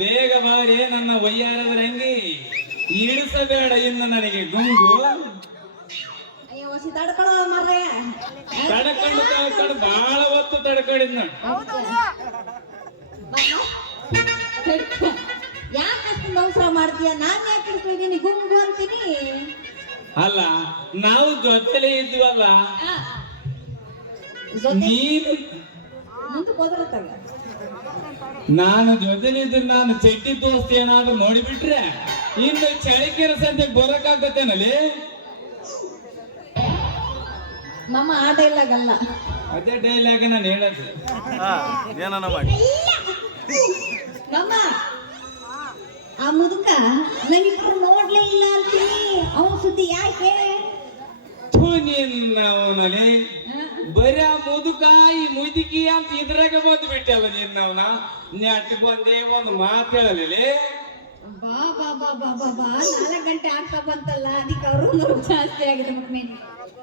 ಬೇಗ ಬಾರಿ ನನ್ನ ವಯ್ಯಾರದ ರಂಗಿ, ಇಳಿಸಬೇಡ ಇನ್ನು ನನಗೆ ಗುಂಗು. ಅಯ್ಯೋ ಹೊಸಿ ತಡ್ಕೊಳ್ಳೋ ಮಾರ್ರೆ. ತಡ್ಕೊಂಡು ಬಾಳ ಹೊತ್ತು ತಡ್ಕೊಂಡಿದ್ನ. ಯಾಕೆ ಅಷ್ಟೊಂದು ಅವಸರ ಮಾಡ್ತೀಯ? ನಾನ್ ಯಾಕೆ ಇದ್ದೀನಿ ಗುಂಗು ಅಂತೀನಿ. ಅಲ್ಲ ನಾವು ಜೊತೆಲೇ ಇದ್ವಲ್ಲ, ನೀನು ಮುಂದಕ್ಕೆ ಹೋದ್ರತ್ತಾಗ ನಾನು ಜೊತೆಲಿದ್ರೆ ನಾನು ಚಡ್ಡಿ ದೋಸ್ತಿ ಏನಾದ್ರು ನೋಡಿಬಿಟ್ರೆ ಇನ್ನು ಚಳಿಕೆರ ಸಂತೆ ಬರಕಾಗತ್ತೇನಲ್ಲಿ. ಮಮ್ಮ ಆ ಡೈಲಾಗ್ ಅಲ್ಲ, ಅದೇ ಡೈಲಾಗ್ ನಾನು ಹೇಳೋದು. ಮಮ್ಮ ಆ ಮುದುಕ ನನ್ನಿಬ್ರು ನೋಡ್ಲೇ ಇಲ್ಲ ಅಂತೀನಿ. ಅವನ ಸುದ್ದಿ ಯಾಕೆ? ನಿನ್ನವನಲ್ಲಿ ಬರೀ ಆ ಮುದುಕ ಈ ಮುದುಕಿ ಅಂತ ಇದ್ರಾಗ ಬಂದು ಬಿಟ್ಟಲ್ಲ ನಿನ್ನವನ. ನೆಟ್ ಬಂದೇ ಒಂದು ಮಾತು ಹೇಳಲಿ. ಬಾ ಬಾ ಬಾ ಬಾ ಬಾ ಬಾ 4 ಗಂಟೆ ಆಗ್ತಾ ಬಂತಲ್ಲ, ಅದಕ್ಕೆ ಅವರು ಜಾಸ್ತಿ ಆಗಿದೆ ಮಕ್ಕಳೇ.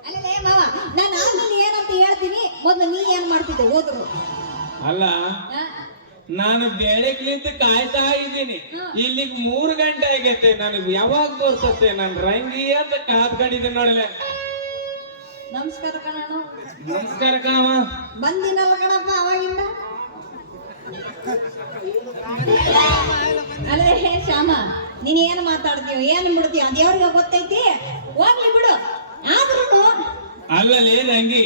ಅಲ್ಲೇ ಮಾವ, ನಾನು ಆಮೇಲೆ ಏನಂತ ಹೇಳ್ತೀನಿ, ಮೊದಲು ನೀ ಏನ್ ಮಾಡ್ತಿದ್ದೆ ಹೋದ್ರು? ಅಲ್ಲ ನಾನು ಬೆಳಗ್ಲಿಂದ ಕಾಯ್ತಾ ಇದ್ದೀನಿ, ಇಲ್ಲಿಗೆ 3 ಗಂಟೆ ಆಗೈತೆ. ನನಗೆ ಯಾವಾಗ ತೋರ್ಸತ್ತೆ ನನ್ನ ರಂಗಿ ಅಂತ ಕಾದ್ಕೊಂಡಿದ್ದೀನಿ ನೋಡಲೆ. ನಮಸ್ಕಾರ ಕಣಣ್ಣ. ನಮಸ್ಕಾರ ಕಣವ. ಬಂದಿನಲ್ಲ ಕಣಪ್ಪ ಅವಾಗಿಂದ. ಅಲ್ಲೇ ಹೇ ಶ್ಯಾಮ, ನೀನ್ ಏನ್ ಮಾತಾಡ್ತೀವ ಏನ್ ಬಿಡ್ತೀಯ ದೇವ್ರಿಗೆ ಗೊತ್ತೈತಿ, ಹೋಗ್ಲಿ ಬಿಡು. ಆದ್ರೂ ಅಲ್ಲಲೇ ರಂಗಿ,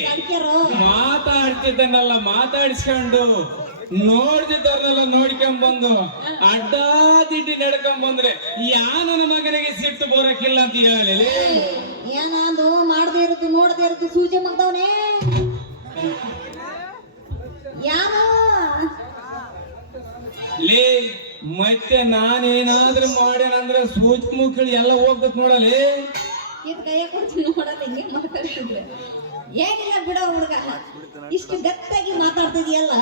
ಮಾತಾಡ್ತಿದ್ದನಲ್ಲ ಮಾತಾಡಿಸ್ಕೊಂಡು ನೋಡ್ತಿದ್ದವ್ರನ್ನೆಲ್ಲ ನೋಡ್ಕೊಂಡ್ ಬಂದು ಅಡ್ಡಾದಿಡ್ಡಿ ನಡ್ಕೊಂಡ್ ಬಂದ್ರೆ ನನ್ನ ಮಗನಿಗೆ ಸಿಟ್ಟು ಬರೋಕಿಲ್ಲ ಅಂತ ಹೇಳಲಿ. ಏನಾದ್ರು ಮಾಡದೇ ಇರುತ್ತೆ ನೋಡದೇ ಇರುತ್ತೆ ಸೂಜಿ ಮಗ್ದವನೇ ಯಾರೋ ಲೇ. ಮತ್ತೆ ನಾನೇನಾದ್ರೂ ಮಾಡ್ಯಾನಂದ್ರೆ ಸೂಚಿ ಮುಕ್ಕಳಿ ಎಲ್ಲ ಹೋಗ್ಬೇಕು ನೋಡಲಿ. ಇದು ಕೈಯ ಕೊಡ್ತೀನಿ ನೋಡಲ್ಲ, ಹಿಂಗೆ ಮಾತಾಡ್ತಿದ್ರೆ ಏನಿಲ್ಲ ಬಿಡೋ ಹುಡುಗ, ಇಷ್ಟು ಗತ್ತಾಗಿ ಮಾತಾಡ್ತಿದ್ಯಲ್ಲ.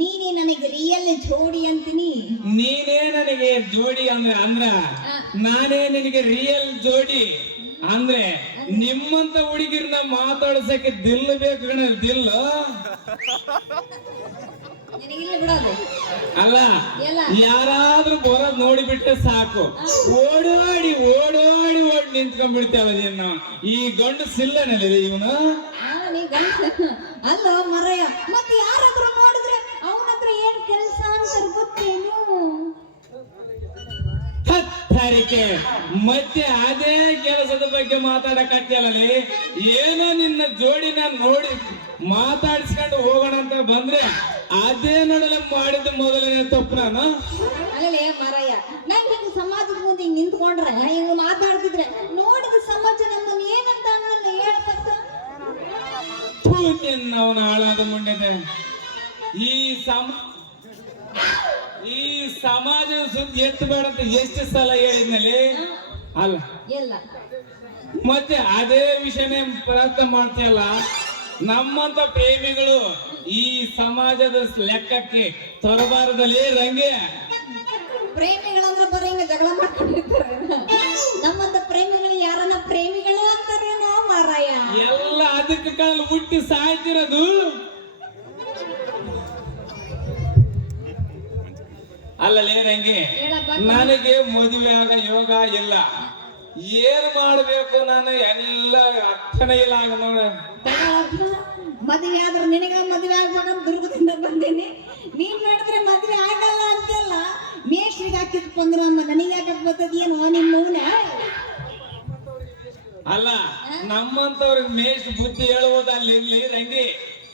ನೀನೇ ನನಗೆ ರಿಯಲ್ ಜೋಡಿ ಅಂತೀನಿ. ನೀನೇ ನನಗೆ ಜೋಡಿ ಅಂದ್ರ ನಾನೇ ನಿನಗೆ ರಿಯಲ್ ಜೋಡಿ ಅಂದ್ರೆ ನಿಮ್ಮಂತ ಹುಡುಗಿರ್ನ ಮಾತಾಡ್ಸಕ್ಕೆ ದಿಲ್ ಬೇಕು ಕಣ, ದಿಲ್. ನಿನಗಿಲ್ಲ ಬಿಡೋದು ಅಲ್ಲ, ಯಾರಾದ್ರೂ ಬರೋದ್ ನೋಡಿಬಿಟ್ರೆ ಸಾಕು, ಓಡೋಡಿ ಓಡೋಡಿ ಓಡಿ ನಿಂತ್ಕೊಂಡ್ಬಿಡ್ತೇವ ನೀನು. ಈ ಗಂಡು ಸಿಲ್ಲನಲ್ಲಿ ಇವನು. ಅಲ್ಲ ಮರಯ್ಯ, ಮತ್ತೆ ಯಾರಾದ್ರೂ ನೋಡಿದ್ರೆ ಅವನ ಹತ್ರ ಏನ್ ಕೆಲಸ ಅಂತ ಗೊತ್ತೇನು? ಹತ್ತರಿಕೆ ಮತ್ತೆ ಅದೇ ಕೆಲಸದ ಬಗ್ಗೆ ಮಾತಾಡಕತ್ತಲ್ಲ. ಏನೋ ನಿನ್ನ ಜೋಡಿ ನಾನು ನೋಡಿ ಮಾತಾಡಿಸ್ಕೊಂಡು ಹೋಗೋಣ ಅಂತ ಬಂದ್ರೆ ಅದೇ ನೋಡಲೆ ಮಾಡಿದ್ದು ಮೊದಲನೇ ತಪ್ಪು ನಾನು. ಅಲ್ಲೇ ಮರಯ್ಯ, ನಾನು ಹಿಂಗೆ ಸಮಾಜದ ಮುಂದೆ ಹಿಂಗೆ ನಿಂತ್ಕೊಂಡ್ರೆ ಹಿಂಗೆ ಮಾತಾಡ್ತಿದ್ರೆ ನೋಡಿದ ಸಮಾಜ ನಮ್ಮನ್ನು ಏನಂತ ಅನ್ನಲ್ಲ ಹೇಳ್ಬೇಕ. ಅವನ ಹಾಳಾದ ಮುಂಡೆದೆ. ಈ ಸಮಾಜ ಸುದ್ದಿ ಎತ್ತಬೇಡ ಅಂತ ಎಷ್ಟು ಸಲ ಹೇಳಿದ್ನಲ್ಲಿ ಅಲ್ಲ. ಮತ್ತೆ ಅದೇ ವಿಷಯನೇ ಪ್ರಯತ್ನ ಮಾಡ್ತೀಯಲ್ಲ. ನಮ್ಮಂತ ಪ್ರೇಮಿಗಳು ಈ ಸಮಾಜದ ಲೆಕ್ಕಕ್ಕೆ ತರಬಾರದಲ್ಲಿ ರಂಗೆ. ಪ್ರೇಮಿಗಳಂದ್ರೆ ಬರೀ ಹಿಂಗ ಜಗಳ ಮಾಡ್ಕೊಂಡಿರ್ತಾರೆ. ನಮ್ಮಂತ ಪ್ರೇಮಿಗಳು ಯಾರನ್ನ ಪ್ರೇಮಿಗಳು ಅಂತಾರೇನೋ ಮಾರಾಯ. ಎಲ್ಲ ಅದಕ್ಕೆ ಕಾಲ ಹುಟ್ಟಿ ಸಾಯ್ತಿರೋದು. ಅಲ್ಲಲೇ ರಂಗಿ, ನನಗೆ ಮದುವೆ ಆಗ ಯೋಗ ಇಲ್ಲ. ಏನ್ ಮಾಡ್ಬೇಕು ನಾನು ಎಲ್ಲ ಅರ್ಥನೇ ಇಲ್ಲ. ಆಗ ನೋಡ ಮದುವೆ ಆದ್ರೆ ನಿನಗ ಮದುವೆ ಆಗ್ಬೇಕಂತ ದುರ್ಗದಿಂದ ಬಂದೇನಿ. ನೀನ್ ನೋಡಿದ್ರೆ ಮದುವೆ ಆಗಲ್ಲ ಅಂತಲ್ಲ, ಮೇಷ್ರಿಗೆ ಹಾಕಿದ್ ಪಂಗ್ರಮ್ಮ ನನಗೆ ಯಾಕಕ್ ಬರ್ತದೇನೋ ನಿಮ್ಮೂನ. ಅಲ್ಲ, ನಮ್ಮಂತವ್ರಿಗೆ ಮೇಷ್ ಬುದ್ಧಿ ಹೇಳುವುದು ಅಲ್ಲಿ ಇರ್ಲಿ ರಂಗಿ.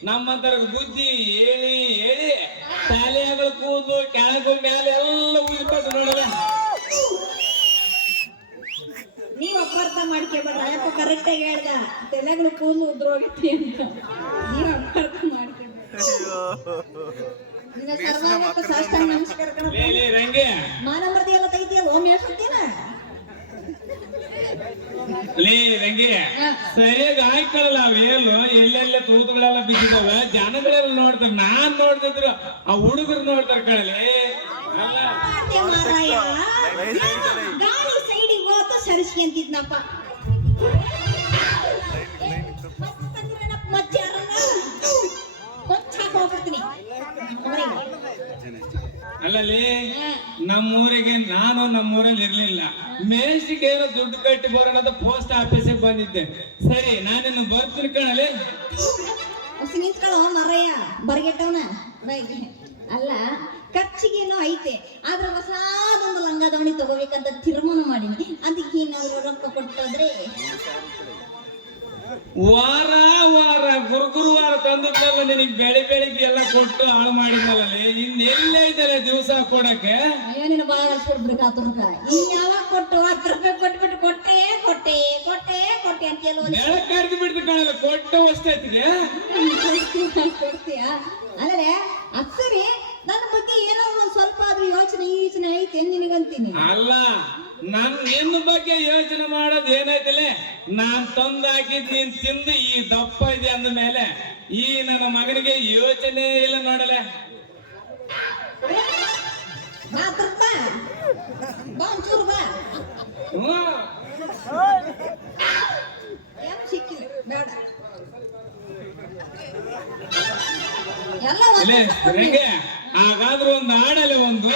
ನಮ್ಮಂತವ್ರಿಗೆ ಬುದ್ಧಿ ಹೇಳಿ ಹೇಳಿ ತಲೆಗಳು ಕೂದಲು ಕೆಳಗು ಮೇಲೆ ಎಲ್ಲ ಉಳಿಬೇಕು ನೋಡಲ್ಲ. ನೀವ್ ಅಪಾರ್ಥ ಮಾಡ್ಕೊಬೇಡ್ರ, ಅಯ್ಯಪ್ಪ ಕರೆಕ್ಟ್ ಆಗಿ ಹೇಳ್ದ ತಲೆಗಳು ಕೂದಲು ಉದ್ರೋಗೈತಿ ಅಂತ. ನೀವ್ ಅಪಾರ್ಥ ಮಾಡ್ಕೊಬೇಡ್ರ. ಸಾಷ್ಟಾಂಗ ನಮಸ್ಕಾರ. ಮಾನಮರ್ದಿ ಎಲ್ಲ ತೆಗಿತೀಯಲ್ಲ ಓಮ್ ಹೇಳ್ತೀನ ಲೇ ರಂಗಿ, ಸರಿಯಾಗಿ ಆಯ್ಕೊಳ್ಳಲ್ಲ. ಅವೇಲು ಎಲ್ಲೆಲ್ಲ ತೂತುಗಳೆಲ್ಲ ಬಿದ್ದಿದಾವ, ಜನಗಳೆಲ್ಲ ನೋಡ್ತಾರೆ. ನಾನ್ ನೋಡ್ತಿದ್ರು ಆ ಹುಡುಗರು ನೋಡ್ತಾರ ಕಳಲೆ. ಗಾಳಿ ಸೈಡಿಗೆ ಹೋತು ಸರಿಸಿ ಅಂತಿದ್ನಪ್ಪ. ಮಜ್ಜಾರನ್ನ ಕೊಚ್ಚಾಕ ಹೋಗ್ಬಿಡ್ತೀನಿ. ಅಲ್ಲಲ್ಲಿ ನಮ್ಮೂರಿಗೆ ನಾನು ನಮ್ಮೂರಲ್ಲಿ ಇರ್ಲಿಲ್ಲ, ಮೇಷ್ಟಿಗೆ ಏನೋ ದುಡ್ಡು ಕಟ್ಟಿ ಬರೋಣ ಅಂತ ಪೋಸ್ಟ್ ಆಫೀಸಿಗೆ ಬಂದಿದ್ದೆ. ಸರಿ, ನಾನಿನ್ನು ಬರ್ತೀನಿ ಕಣಲ್ಲಿ. ನಿಂತ್ಕೊಳ್ಳೋ ಮರಯ್ಯ ಬರ್ಗೆಟ್ಟವನ. ಅಲ್ಲ, ಖರ್ಚಿಗೇನೋ ಐತೆ, ಆದ್ರೆ ಹೊಸದೊಂದು ಲಂಗಾದವಣಿ ತಗೋಬೇಕಂತ ತೀರ್ಮಾನ ಮಾಡೀನಿ. ಅದಕ್ಕೆ ಏನಾದ್ರು ರೊಕ್ಕ ಕೊಟ್ಟೋದ್ರೆ ವಾರ ವಾರ ಗುರುವಾರ ತಂದಲ್ಲ ನಿನಗೆ ಬೆಳಿಗ್ಗೆ ಎಲ್ಲ ಕೊಟ್ಟು ಹಾಳು ಮಾಡಿದ್ನಲ್ಲೇ, ಇನ್ನೆಲ್ಲೇ ಇದೆಲ್ಲ ದಿವಸ ಕೊಡಕ್ಕೆ. ಏನಿನ ಬಾಳ ಸುಡ್ಬಿಡ್ಕಾತುರ್ಕ ಇನ್ ಯಾವಾಗ ಕೊಟ್ಟು 10 ರೂಪಾಯಿ ಕೊಟ್ಬಿಟ್ಟು ಕೊಟ್ಟೆ ಕೊಟ್ಟೆ ಕೊಟ್ಟೆ ಕೊಟ್ಟೆ ಅಂತ ಹೇಳುವ ಬೆಳಕ್ ಕರ್ದು ಬಿಡ್ತು ಕಾಣಲ್ಲ, ಕೊಟ್ಟು ಅಷ್ಟೈತಿಗೆ ಕೊಡ್ತೀಯ. ಅಂದ್ರೆ ಅದ್ ಸರಿ, ನನ್ನ ಬಗ್ಗೆ ಏನೋ ಒಂದ್ ಸ್ವಲ್ಪ ಆದ್ರೂ ಯೋಚನೆ ಐತೆ ನಿನಗಂತೀನಿ. ಅಲ್ಲ, ನಿನ್ನ ಬಗ್ಗೆ ಯೋಚನೆ ಮಾಡೋದು ಏನೈತಿಲೆ, ನಾನ್ ತಂದಾಕಿದ್ ನೀನ್ ತಿಂದು ಈ ದಪ್ಪ ಇದೆ ಅಂದ ಮೇಲೆ ಈ ನನ್ನ ಮಗನಿಗೆ ಯೋಚನೆ ಇಲ್ಲ ನೋಡಲೆ. ಸಿಕ್ಕಿಲ್ಲ ಬೇಡ ಹಾಗಾದ್ರೂ ಒಂದು ಆಡಲೆ ಒಂದು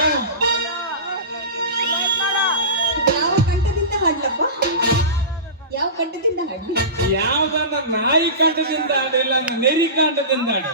ಯಾವ ಕಂಠದಿಂದ ಹಾಡ್ಲಪ್ಪ, ಯಾವ ಕಂಠದಿಂದ ಹಾಡ್ಲಿ? ಯಾವ್ದನ್ನ ನಾಯಿ ಕಂಠದಿಂದ ಆಡಿಲ್ಲ, ನೆರಿ ಕಂಠದಿಂದ ಆಡಿ.